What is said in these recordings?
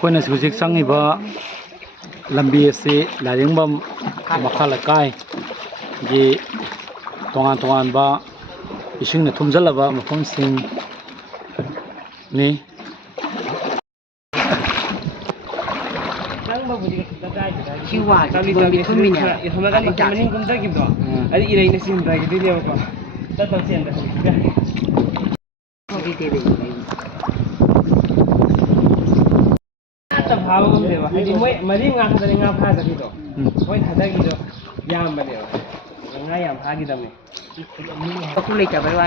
ꯑꯩꯈꯣꯏꯅ ꯍꯧꯖꯤꯛ ꯆꯪꯉꯤꯕ ꯂꯝꯕꯤ ꯑꯁꯤ ꯂꯥꯏꯔꯦꯡꯕꯝ ꯃꯈꯥ ꯂꯩꯀꯥꯏꯒꯤ ꯇꯣꯉꯥꯟ ꯇꯣꯉꯥꯟꯕ ꯏꯁꯤꯡꯅ ꯊꯨꯝꯖꯤꯜꯂꯕ ꯃꯐꯝꯁꯤꯡꯅꯤ꯫ 하이디 머리 가서는 가 파자기도. 거의 다다기도 야만이요. nga yam hagi dam ni ku le cha bai wa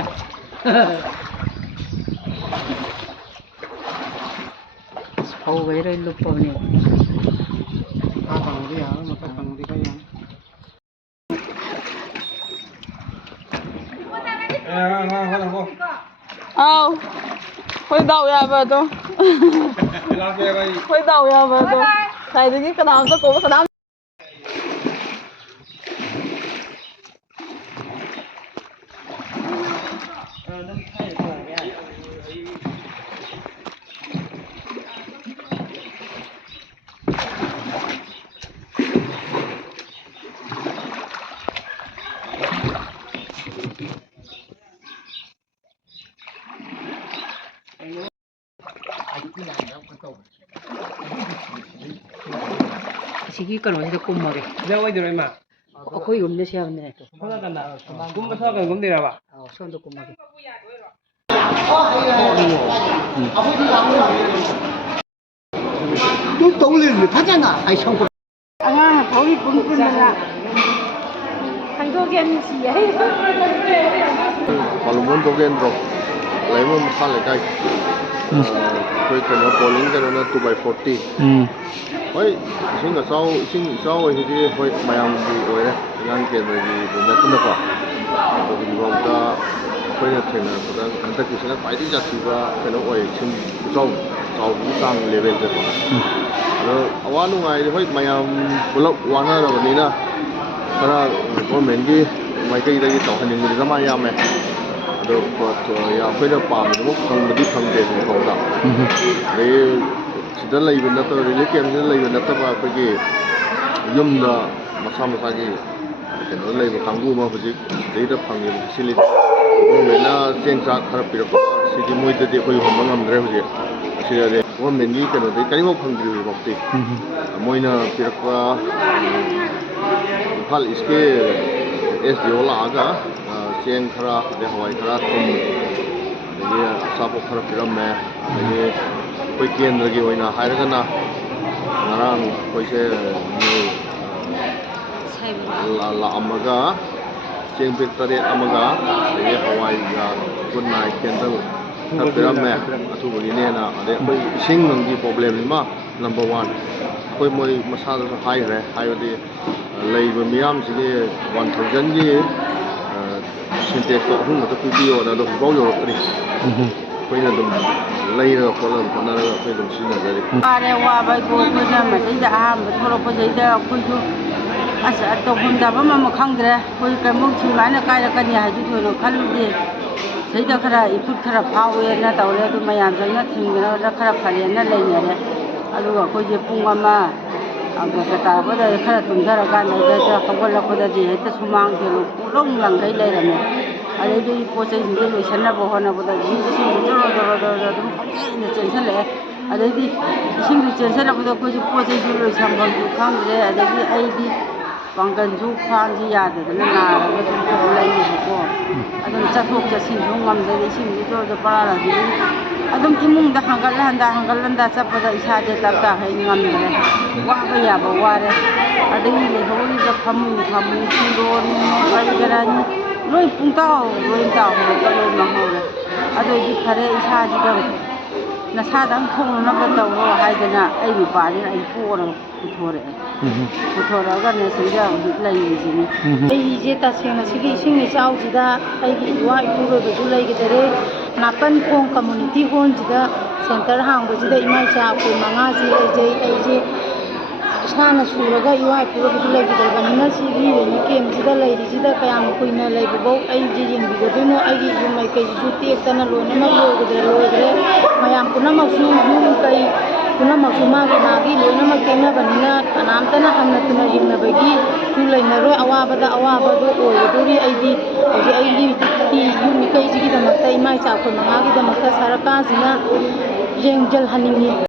phau bai rồi lục phau ni ka pang di ya ma ka pang di ka ya ao khoi dau ya ba to khoi dau ya ba to sai de cái nào to ko cái nào sigi kano sida kummage ja wai doi ma akhoi gumne siamne to khola kana gum ba sa gum dira ba son to kummage 또 떠올리는 하잖아. 아이 성공. anga phau kum kun na thang do game si ai Palomon Bogendro, Lemon Halakai, quick and polling the 2x40. Why, sing a sow, he did quite my own way, young kid, the Natanaka. The Volta, Quayatin, and the Kisana, I did just kind of way, so Sang living. One I hope my pull up one of Nina, Mengi, my kid is talking with the Mayame. Quite a palm, the book from the different days in Honda. They live in the religion, they live in the Tabaki, Yumda, Masamasagi, and live with Kanguma, data Pangi, facility. When things are therapy, city moited the Hoyamam Drevier. One many can they can you hungry of the Moina Piraka Pal Iske S. Diolaga, Siang Kara, the Hawaii Kara, the Sapo Karapirame, the Weekend the Gioina Hiragana, Narang, Poise La Amaga, Siang Victoria Amaga, the Hawaii Good Night Candle. Pirame, to Linena, the singing problem, number one. Poi moi masada higher, higher the labor miams in 1,000 years, syntax of whom the video or the volume of 3. When the later for another freedom sinner. are wa bai ko ko na ma sai da am thoro ko sai da ku ju asa to hun da ba ma khangdre ko ka mu chi ma na kai ra kan ya ju to khalu de sai da khara iput khara phawe na tawle du mayam jang na thingna ra khara phale na leine alu ko je punga ma aga ta ba da khara tum jara kan da da ko la ko da ji ta sumang de long lang gai le ra me ale du po chai ji lo sanna bo hona bo da ji ji ro dum ne chen san le ale di sing du chen san la bo da ko ji po chai ji lo sam ba ju khang de ale di ai di Pangan ju khang ji ya de na na ra ko ko lai ni ko adum cha thok cha sin thong ngam de sing ji to da para la di adum imung da hangal landa cha pa da isa de ta ta hai ngam de wa ba ya ba wa re adum le ho ni da phamu chi ro ni ai ga ra ni loi pung tao ho ka lo ma ho re adu di khare isa ji da na sa dang thong na ba ta ho hai da na ai bi pa ni ai po ra thore thora ga ne sai da lai ji ni ai je ta se na sigi sing ni chau ji da ai gi wa i pu ro ba ju lai gi dare napan khong community hall ji da center hang ba ji da imai cha ko manga ji ai je sana suraga i wa i pu ro ba ju lai gi da ni na si gi ni kem ji da lai ji da kayam ko ina lai bo ai ji jin bi go no ai gi ju mai kai ju te ta na lo na ma lo gi da lo gre mayam ko na ma su ju kai ꯄꯨꯝꯅꯃꯛꯁꯨ ꯃꯥꯒꯤ ꯂꯣꯏꯅꯃꯛ ꯇꯦꯡꯅꯕꯅꯤꯅ ꯀꯅꯥꯝꯇꯅ ꯍꯟꯅ ꯊꯨꯅ ꯌꯦꯡꯅꯕꯒꯤꯁꯨ ꯂꯩꯅꯔꯣꯏ ꯑꯋꯥꯕꯗ ꯑꯋꯥꯕꯗꯣ ꯑꯣꯏꯒꯗꯣꯔꯤ ꯑꯩꯗꯤ ꯍꯧꯖꯤꯛ ꯑꯩꯒꯤ ꯌꯨꯝ ꯃꯤꯀꯩꯁꯤꯒꯤꯗꯃꯛꯇ ꯏꯃꯥ ꯏꯆꯥ ꯑꯩꯈꯣꯏ 5ꯒꯤꯗꯃꯛꯇ ꯁꯔꯀꯥꯔꯁꯤꯅ ꯌꯦꯡꯁꯤꯜꯍꯟꯅꯤꯡꯉꯤ